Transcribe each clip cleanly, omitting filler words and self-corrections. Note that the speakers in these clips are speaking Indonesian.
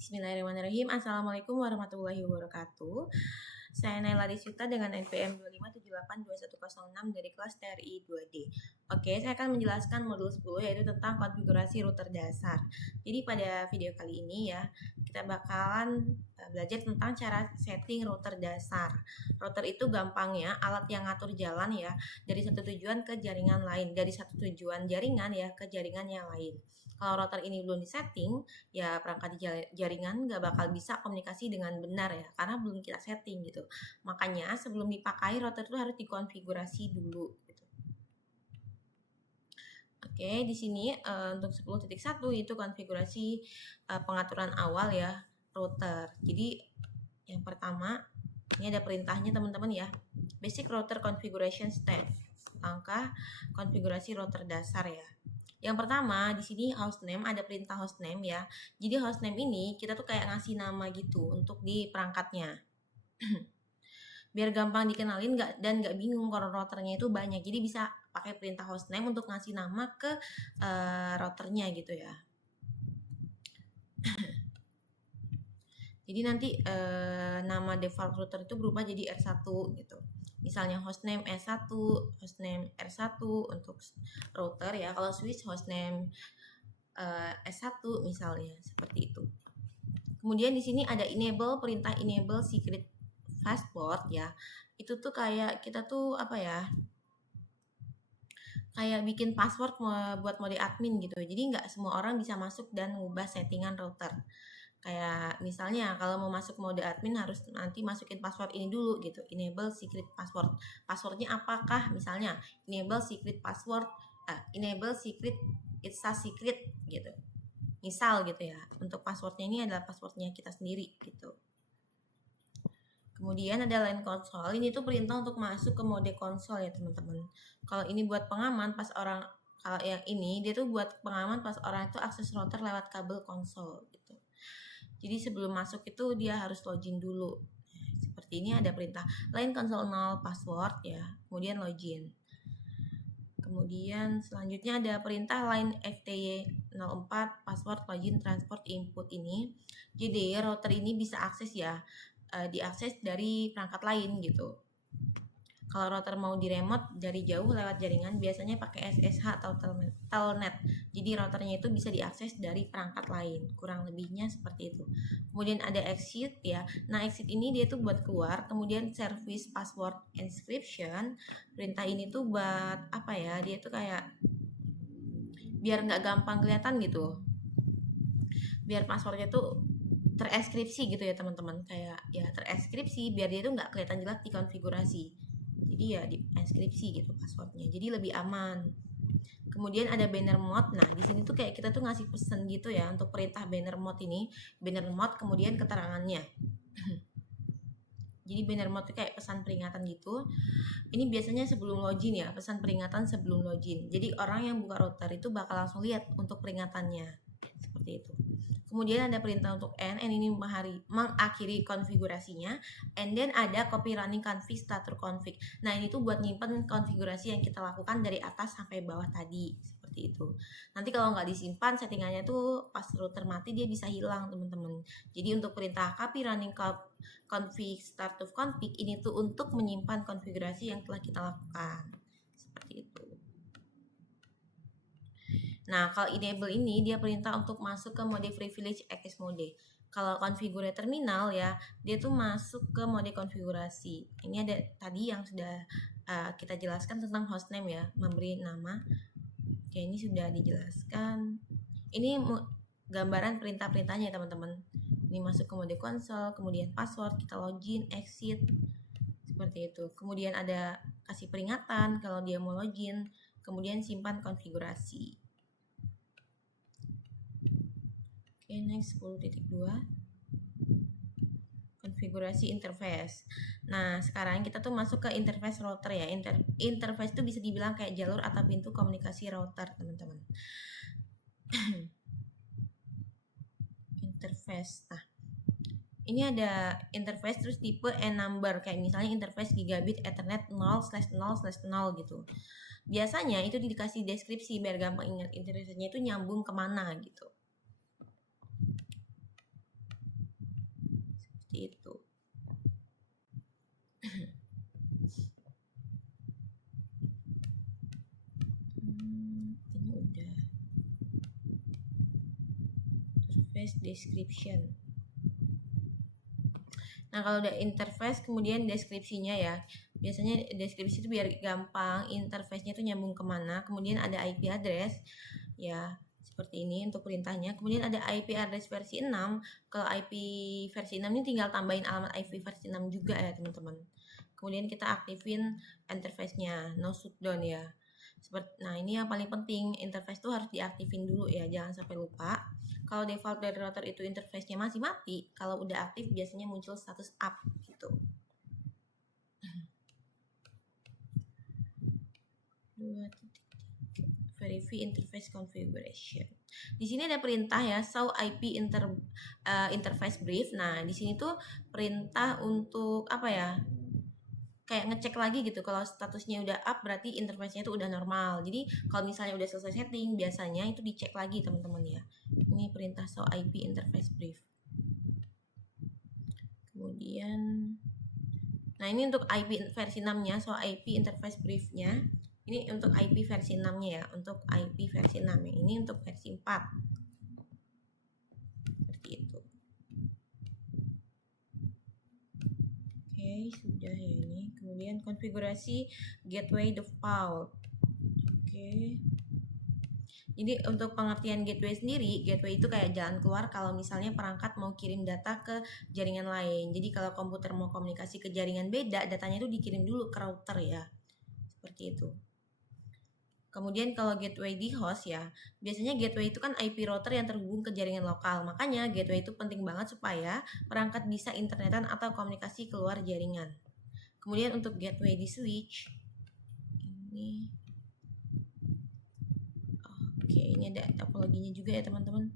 Bismillahirrahmanirrahim. Assalamualaikum warahmatullahi wabarakatuh. Saya Naila Disita dengan NPM 257821006 dari kelas TRI 2D. Oke, saya akan menjelaskan modul 10 yaitu tentang konfigurasi router dasar. Jadi pada video kali ini ya, kita bakalan belajar tentang cara setting router dasar. Router itu gampangnya alat yang ngatur jalan ya, dari satu tujuan ke jaringan lain, dari satu tujuan jaringan ya ke jaringan yang lain. Kalau router ini belum disetting, ya perangkat jaringan nggak bakal bisa komunikasi dengan benar ya, karena belum kita setting gitu. Makanya sebelum dipakai router itu harus dikonfigurasi dulu gitu. Oke, di sini untuk 10.1 itu konfigurasi pengaturan awal ya router. Jadi yang pertama ini ada perintahnya teman-teman ya. Basic router configuration step. Langkah konfigurasi router dasar ya. Yang pertama di sini hostname, ada perintah hostname ya. Jadi hostname ini kita tuh kayak ngasih nama gitu untuk di perangkatnya. Biar gampang dikenalin dan nggak bingung kalau routernya itu banyak. Jadi bisa pakai perintah hostname untuk ngasih nama ke routernya gitu ya. Jadi nanti nama default router itu berubah jadi R1 gitu. Misalnya hostname S1, hostname R1 untuk router ya. Kalau switch hostname S1 misalnya seperti itu. Kemudian di sini ada enable, perintah enable secret password ya. Itu tuh kayak kita tuh apa ya? Kayak bikin password buat mode admin gitu. Jadi nggak semua orang bisa masuk dan ngubah settingan router. Kayak misalnya kalau mau masuk mode admin harus nanti masukin password ini dulu gitu, enable secret password. Passwordnya apakah? Misalnya enable secret password, enable secret it's a secret gitu. Misal gitu ya, untuk passwordnya ini adalah passwordnya kita sendiri gitu. Kemudian ada line console, ini tuh perintah untuk masuk ke mode konsol ya teman-teman. Kalau ini buat pengaman pas orang, kalau yang ini dia tuh buat pengaman pas orang itu akses router lewat kabel konsol gitu. Jadi sebelum masuk itu dia harus login dulu. Seperti ini ada perintah line console 0 password ya, kemudian login. Kemudian selanjutnya ada perintah line FTY 04 password login transport input ini. Jadi router ini bisa akses ya, diakses dari perangkat lain gitu. Kalau router mau di remote dari jauh lewat jaringan biasanya pakai SSH atau telnet. Jadi routernya itu bisa diakses dari perangkat lain. Kurang lebihnya seperti itu. Kemudian ada exit ya. Nah, exit ini dia tuh buat keluar. Kemudian service password encryption. Perintah ini tuh buat apa ya? Dia tuh kayak biar nggak gampang kelihatan gitu. Biar passwordnya tuh tereskripsi gitu ya teman-teman. Kayak ya tereskripsi biar dia tuh nggak kelihatan jelas di konfigurasi. Jadi ya di inskripsi gitu passwordnya, jadi lebih aman. Kemudian ada banner mode. Nah di sini tuh kayak kita tuh ngasih pesan gitu ya untuk perintah banner mode ini. Banner mode kemudian keterangannya. Jadi banner mode tuh kayak pesan peringatan gitu. Ini biasanya sebelum login ya, pesan peringatan sebelum login. Jadi orang yang buka router itu bakal langsung lihat untuk peringatannya. Seperti itu. Kemudian ada perintah untuk end ini mengakhiri konfigurasinya, and then ada copy running config starter config. Nah ini tuh buat nyimpen konfigurasi yang kita lakukan dari atas sampai bawah tadi, seperti itu. Nanti kalau nggak disimpan settingannya tuh pas router mati dia bisa hilang teman-teman. Jadi untuk perintah copy running config starter config ini tuh untuk menyimpan konfigurasi yang telah kita lakukan, seperti itu. Nah, kalau enable ini dia perintah untuk masuk ke mode privilege access mode. Kalau configure terminal ya, dia tuh masuk ke mode konfigurasi. Ini ada tadi yang sudah kita jelaskan tentang hostname ya, memberi nama. Oke, ini sudah dijelaskan. Ini gambaran perintah-perintahnya teman-teman. Ini masuk ke mode konsol, kemudian password, kita login, exit, seperti itu. Kemudian ada kasih peringatan kalau dia mau login, kemudian simpan konfigurasi. Oke, next 10.2 konfigurasi interface. Nah, sekarang kita tuh masuk ke interface router ya. Interface itu bisa dibilang kayak jalur atau pintu komunikasi router, teman-teman. Interface. Nah, ini ada interface terus tipe and number, kayak misalnya interface gigabit ethernet 0/0/0 gitu. Biasanya itu dikasih deskripsi biar gampang ingat interface-nya itu nyambung kemana gitu. Seperti itu. Ini udah. Interface description. Nah, kalau udah interface kemudian deskripsinya ya. Biasanya deskripsi itu biar gampang, interface-nya itu nyambung kemana. Kemudian ada IP address ya, seperti ini untuk perintahnya. Kemudian ada IP address versi 6. Kalau IP versi 6 ini tinggal tambahin alamat IP versi 6 juga ya teman-teman. Kemudian kita aktifin interface-nya, no shutdown ya. Nah, ini yang paling penting, interface itu harus diaktifin dulu ya, jangan sampai lupa. Kalau default dari router itu interface-nya masih mati, kalau udah aktif biasanya muncul status up gitu. Verify interface configuration. Di sini ada perintah ya, show IP interface brief. Nah, di sini tuh perintah untuk apa ya? Kayak ngecek lagi gitu, kalau statusnya udah up berarti interface-nya itu udah normal. Jadi kalau misalnya udah selesai setting, biasanya itu dicek lagi teman-teman ya. Ini perintah show IP interface brief. Kemudian, nah ini untuk IP versi 6-nya, show IP interface brief-nya. Ini untuk IP versi 6-nya ya, untuk IP versi 6 ya. Ini untuk versi 4. Seperti itu. Oke, sudah ya ini. Kemudian konfigurasi gateway default. Oke. Jadi untuk pengertian gateway sendiri, gateway itu kayak jalan keluar kalau misalnya perangkat mau kirim data ke jaringan lain. Jadi kalau komputer mau komunikasi ke jaringan beda, datanya itu dikirim dulu ke router ya. Seperti itu. Kemudian kalau gateway di host ya, biasanya gateway itu kan IP router yang terhubung ke jaringan lokal. Makanya gateway itu penting banget supaya perangkat bisa internetan atau komunikasi keluar jaringan. Kemudian untuk gateway di switch, ini oke, ini ada topologinya juga ya teman-teman.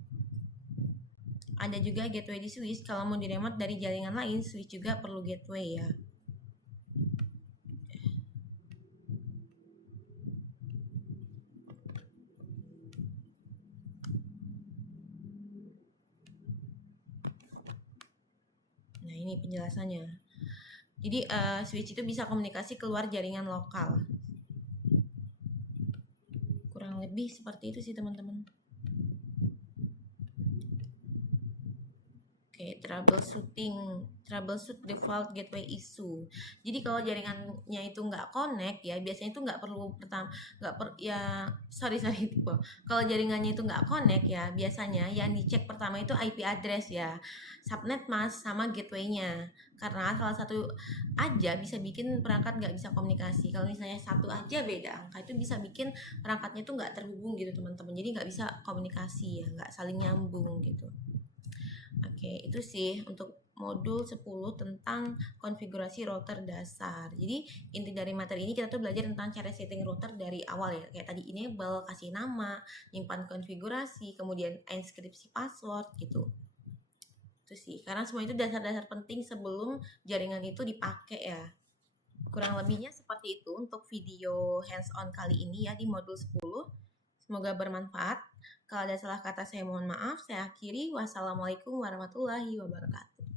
Ada juga gateway di switch, kalau mau diremote dari jaringan lain, switch juga perlu gateway ya. Nah, ini penjelasannya. Jadi switch itu bisa komunikasi keluar jaringan lokal. Kurang lebih seperti itu sih teman-teman. Oke, troubleshoot default gateway issue. Jadi kalau jaringannya itu nggak connect ya, biasanya itu nggak perlu Kalau jaringannya itu nggak connect ya, biasanya yang dicek pertama itu IP address ya, subnet mask sama gateway-nya. Karena salah satu aja bisa bikin perangkat nggak bisa komunikasi. Kalau misalnya satu aja beda angka, itu bisa bikin perangkatnya itu nggak terhubung gitu teman-teman. Jadi nggak bisa komunikasi ya, nggak saling nyambung gitu. Oke, itu sih untuk modul 10 tentang konfigurasi router dasar. Jadi inti dari materi ini kita tuh belajar tentang cara setting router dari awal ya. Kayak tadi enable, kasih nama, nyimpan konfigurasi, kemudian inskripsi password gitu. Itu sih, karena semua itu dasar-dasar penting sebelum jaringan itu dipakai ya. Kurang lebihnya seperti itu untuk video hands-on kali ini ya di modul 10. Semoga bermanfaat. Kalau ada salah kata saya mohon maaf. Saya akhiri. Wassalamualaikum warahmatullahi wabarakatuh.